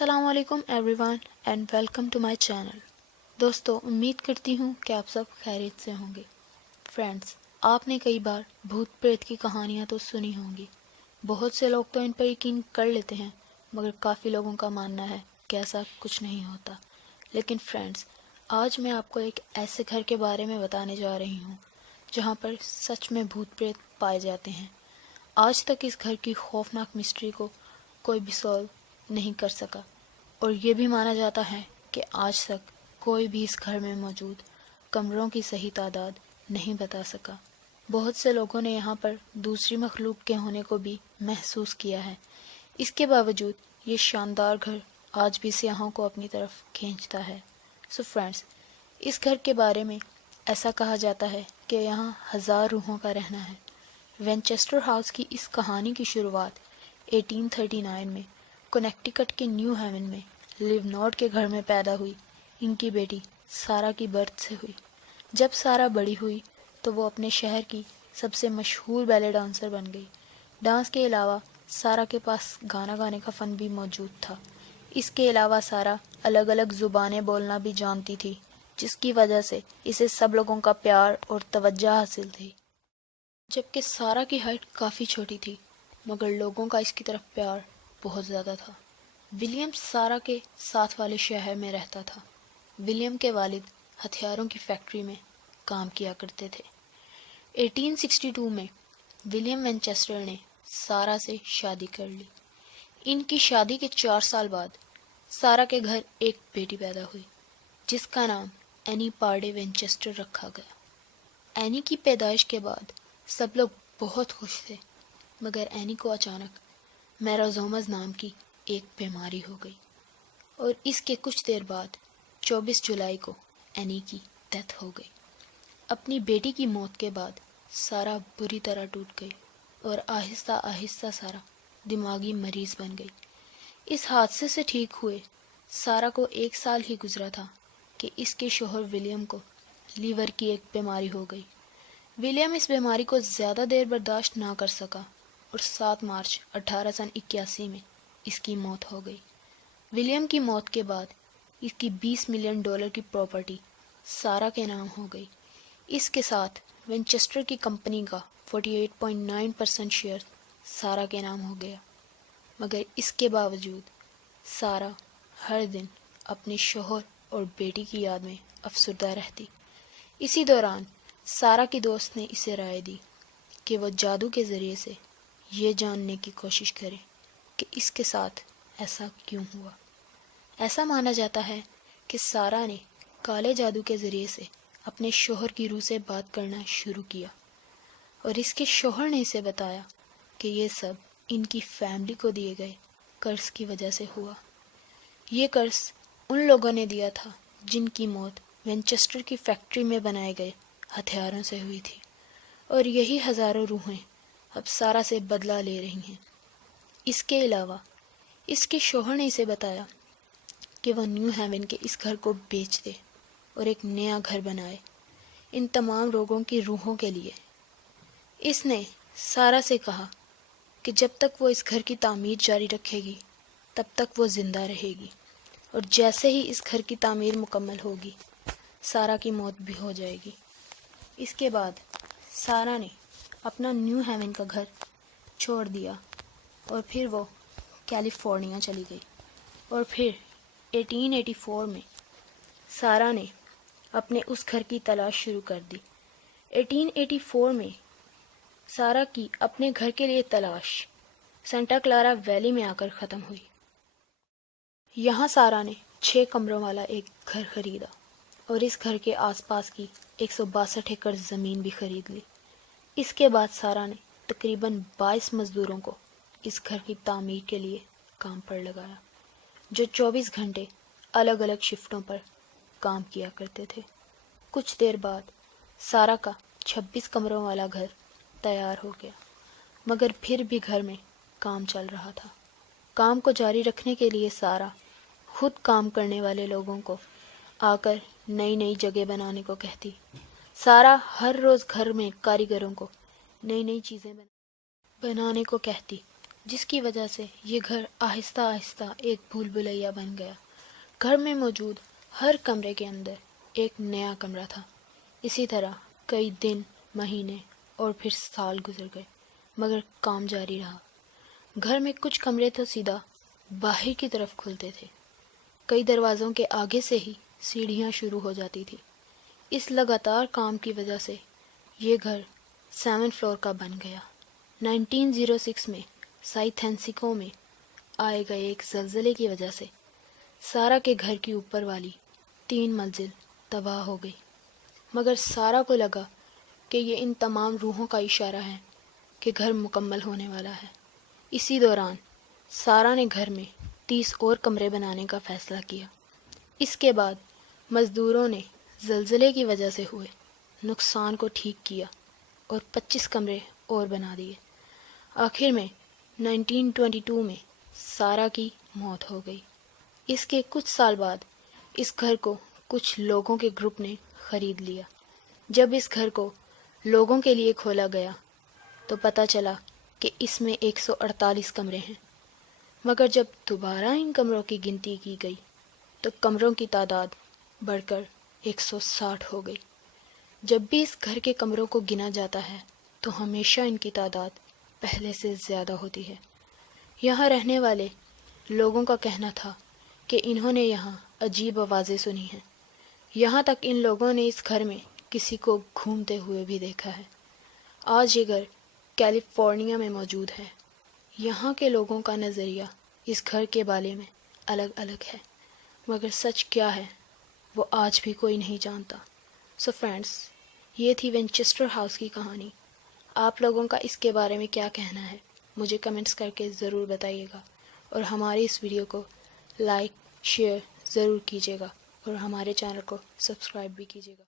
السلام علیکم everyone and welcome to my channel. دوستو، امید کرتی ہوں کہ آپ سب خیریت سے ہوں گے۔ فرینڈز، آپ نے کئی بار بھوت پریت کی کہانیاں تو سنی ہوں گی۔ بہت سے لوگ تو ان پر یقین کر لیتے ہیں، مگر کافی لوگوں کا ماننا ہے کہ ایسا کچھ نہیں ہوتا۔ لیکن فرینڈز، آج میں آپ کو ایک ایسے گھر کے بارے میں بتانے جا رہی ہوں جہاں پر سچ میں بھوت پریت پائے جاتے ہیں۔ آج تک اس گھر کی خوفناک مسٹری کو کوئی بھی سالو نہیں کر سکا، اور یہ بھی مانا جاتا ہے کہ آج تک کوئی بھی اس گھر میں موجود کمروں کی صحیح تعداد نہیں بتا سکا۔ بہت سے لوگوں نے یہاں پر دوسری مخلوق کے ہونے کو بھی محسوس کیا ہے۔ اس کے باوجود یہ شاندار گھر آج بھی سیاحوں کو اپنی طرف کھینچتا ہے۔ سو فرینڈز، اس گھر کے بارے میں ایسا کہا جاتا ہے کہ یہاں 1000 روحوں کا رہنا ہے۔ وینچسٹر ہاؤس کی اس کہانی کی شروعات 1839 میں کنیکٹیکٹ کے نیو ہیون میں لیو نارڈ کے گھر میں پیدا ہوئی ان کی بیٹی سارا کی برتھ سے ہوئی۔ جب سارا بڑی ہوئی تو وہ اپنے شہر کی سب سے مشہور بیلے ڈانسر بن گئی۔ ڈانس کے علاوہ سارا کے پاس گانا گانے کا فن بھی موجود تھا۔ اس کے علاوہ سارا الگ الگ زبانیں بولنا بھی جانتی تھی، جس کی وجہ سے اسے سب لوگوں کا پیار اور توجہ حاصل تھی۔ جبکہ سارا کی ہائٹ کافی چھوٹی تھی، مگر لوگوں کا اس کی طرف پیار بہت زیادہ تھا۔ ولیم سارا کے ساتھ والے شہر میں رہتا تھا۔ ولیم کے والد ہتھیاروں کی فیکٹری میں کام کیا کرتے تھے۔ 1862 میں ولیم وینچسٹر نے سارا سے شادی کر لی۔ ان کی شادی کے 4 سال بعد سارا کے گھر ایک بیٹی پیدا ہوئی، جس کا نام اینی پارڈے وینچسٹر رکھا گیا۔ اینی کی پیدائش کے بعد سب لوگ بہت خوش تھے، مگر اینی کو اچانک میرازومز نام کی ایک بیماری ہو گئی، اور اس کے کچھ دیر بعد 24 جولائی کو اینی کی ڈیتھ ہو گئی۔ اپنی بیٹی کی موت کے بعد سارا بری طرح ٹوٹ گئی، اور آہستہ آہستہ سارا دماغی مریض بن گئی۔ اس حادثے سے ٹھیک ہوئے سارا کو 1 سال ہی گزرا تھا کہ اس کے شوہر ولیم کو لیور کی ایک بیماری ہو گئی۔ ولیم اس بیماری کو زیادہ دیر برداشت نہ کر سکا، اور 7 مارچ 1881 میں اس کی موت ہو گئی۔ ولیم کی موت کے بعد اس کی $20 ملین کی پراپرٹی سارا کے نام ہو گئی۔ اس کے ساتھ وینچسٹر کی کمپنی کا 48.9% شیئر سارا کے نام ہو گیا، مگر اس کے باوجود سارا ہر دن اپنے شوہر اور بیٹی کی یاد میں افسردہ رہتی۔ اسی دوران سارا کی دوست نے اسے رائے دی کہ وہ جادو کے ذریعے سے یہ جاننے کی کوشش کرے کہ اس کے ساتھ ایسا کیوں ہوا۔ ایسا مانا جاتا ہے کہ سارا نے کالے جادو کے ذریعے سے اپنے شوہر کی روح سے بات کرنا شروع کیا، اور اس کے شوہر نے اسے بتایا کہ یہ سب ان کی فیملی کو دیے گئے قرض کی وجہ سے ہوا۔ یہ قرض ان لوگوں نے دیا تھا جن کی موت وینچسٹر کی فیکٹری میں بنائے گئے ہتھیاروں سے ہوئی تھی، اور یہی ہزاروں روحیں اب سارا سے بدلہ لے رہی ہیں۔ اس کے علاوہ اس کے شوہر نے اسے بتایا کہ وہ نیو ہیون کے اس گھر کو بیچ دے اور ایک نیا گھر بنائے ان تمام لوگوں کی روحوں کے لیے۔ اس نے سارا سے کہا کہ جب تک وہ اس گھر کی تعمیر جاری رکھے گی تب تک وہ زندہ رہے گی، اور جیسے ہی اس گھر کی تعمیر مکمل ہوگی سارا کی موت بھی ہو جائے گی۔ اس کے بعد سارا نے اپنا نیو ہیون کا گھر چھوڑ دیا، اور پھر وہ کیلیفورنیا چلی گئی، اور پھر 1884 میں سارا نے اپنے اس گھر کی تلاش شروع کر دی۔ 1884 میں سارا کی اپنے گھر کے لیے تلاش سینٹا کلارا ویلی میں آ کر ختم ہوئی۔ یہاں سارا نے 6 کمروں والا ایک گھر خریدا، اور اس گھر کے آس پاس کی 162 ایکڑ زمین بھی خرید لی۔ اس کے بعد سارا نے تقریباً 22 مزدوروں کو اس گھر کی تعمیر کے لیے کام پر لگایا، جو 24 گھنٹے الگ الگ شفٹوں پر کام کیا کرتے تھے۔ کچھ دیر بعد سارا کا 26 کمروں والا گھر تیار ہو گیا، مگر پھر بھی گھر میں کام چل رہا تھا۔ کام کو جاری رکھنے کے لیے سارا خود کام کرنے والے لوگوں کو آ کر نئی نئی جگہ بنانے کو کہتی۔ سارا ہر روز گھر میں کاریگروں کو نئی نئی چیزیں بنانے کو کہتی، جس کی وجہ سے یہ گھر آہستہ آہستہ ایک بھول بھلیا بن گیا۔ گھر میں موجود ہر کمرے کے اندر ایک نیا کمرہ تھا۔ اسی طرح کئی دن، مہینے اور پھر سال گزر گئے، مگر کام جاری رہا۔ گھر میں کچھ کمرے تو سیدھا باہر کی طرف کھلتے تھے، کئی دروازوں کے آگے سے ہی سیڑھیاں شروع ہو جاتی تھی۔ اس لگاتار کام کی وجہ سے یہ گھر 7 فلور کا بن گیا۔ 1906 میں سائتھینسیکو میں آئے گئے ایک زلزلے کی وجہ سے سارا کے گھر کی اوپر والی 3 منزل تباہ ہو گئی، مگر سارا کو لگا کہ یہ ان تمام روحوں کا اشارہ ہے کہ گھر مکمل ہونے والا ہے۔ اسی دوران سارا نے گھر میں 30 اور کمرے بنانے کا فیصلہ کیا۔ اس کے بعد مزدوروں نے زلزلے کی وجہ سے ہوئے نقصان کو ٹھیک کیا اور 25 کمرے اور بنا دیے۔ آخر میں 1922 میں سارا کی موت ہو گئی۔ اس کے کچھ سال بعد اس گھر کو کچھ لوگوں کے گروپ نے خرید لیا۔ جب اس گھر کو لوگوں کے لیے کھولا گیا تو پتہ چلا کہ اس میں 148 کمرے ہیں، مگر جب دوبارہ ان کمروں کی گنتی کی گئی تو کمروں کی تعداد بڑھ کر 160 ہو گئی۔ جب بھی اس گھر کے کمروں کو گنا جاتا ہے تو ہمیشہ ان کی تعداد پہلے سے زیادہ ہوتی ہے۔ یہاں رہنے والے لوگوں کا کہنا تھا کہ انہوں نے یہاں عجیب آوازیں سنی ہیں، یہاں تک ان لوگوں نے اس گھر میں کسی کو گھومتے ہوئے بھی دیکھا ہے۔ آج یہ گھر کیلیفورنیا میں موجود ہے۔ یہاں کے لوگوں کا نظریہ اس گھر کے بارے میں الگ الگ ہے، مگر سچ کیا ہے وہ آج بھی کوئی نہیں جانتا۔ سو فرینڈس، یہ تھی وینچسٹر ہاؤس کی کہانی۔ آپ لوگوں کا اس کے بارے میں کیا کہنا ہے مجھے کمنٹس کر کے ضرور بتائیے گا، اور ہماری اس ویڈیو کو لائک شیئر ضرور کیجیے گا، اور ہمارے چینل کو سبسکرائب بھی کیجیے گا۔